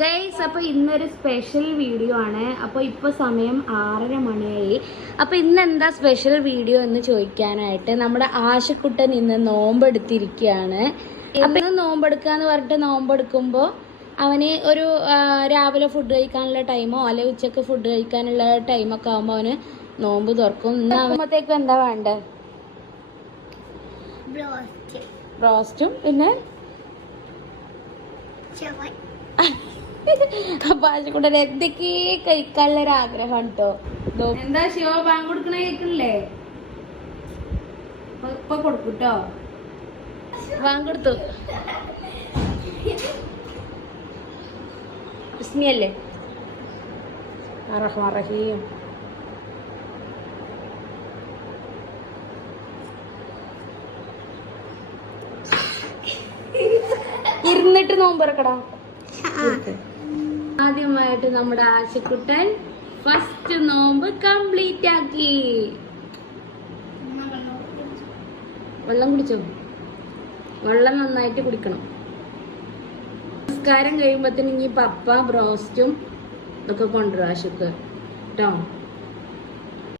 Guys, അപ്പോൾ ഇന്നൊരു special video ആണ്. അപ്പോൾ ഇപ്പോൾ സമയം 6:30 മണിയായി. അപ്പോൾ ഇന്ന് എന്താ സ്പെഷ്യൽ വീഡിയോ എന്ന് ചോദിക്കാനായിട്ട് നമ്മുടെ ആശക്കുട്ടൻ ഇന്ന് നോമ്പെടുത്തിരിക്കുകയാണ്. അപ്പം ഇന്ന് നോമ്പെടുക്കാന്ന് പറഞ്ഞിട്ട് നോമ്പെടുക്കുമ്പോൾ അവന് ഒരു രാവിലെ ഫുഡ് കഴിക്കാനുള്ള ടൈമോ അല്ലെങ്കിൽ ഉച്ചക്ക് ഫുഡ് കഴിക്കാനുള്ള ടൈമൊക്കെ ആകുമ്പോൾ അവന് നോമ്പ് തുറക്കും. ഇന്ന് ആകുമ്പോഴത്തേക്കും എന്താ വേണ്ടത്? ബ്രോസ്റ്റും പിന്നെ അപ്പൊ ആശക്കുട്ടൻ എന്തൊക്കെ കഴിക്കാനുള്ള ഒരു ആഗ്രഹം കേട്ടോ. എന്താ ശിവ ബാങ്ക് കൊടുക്കണ കേൾക്കണില്ലേ? ഇപ്പൊ കൊടുക്കൂട്ടോ. ബാങ്ക് കൊടുത്തു. ബിസ്മിയല്ലേ റഹ്മാൻ റഹീം. ഇരുന്നിട്ട് നോമ്പറക്കടാ. ആദ്യമായിട്ട് നമ്മുടെ ആശക്കുട്ടൻ ഫസ്റ്റ് നോമ്പ് കംപ്ലീറ്റ് ആക്കി. വെള്ളം കുടിച്ചോ? വെള്ളം നന്നായിട്ട് കുടിക്കണം. നമസ്കാരം കഴിയുമ്പോഴത്തേന് ഇനി പപ്പ ബ്രോസ്റ്റും ഇതൊക്കെ കൊണ്ടുവരും ആശുക്ക് കേട്ടോ.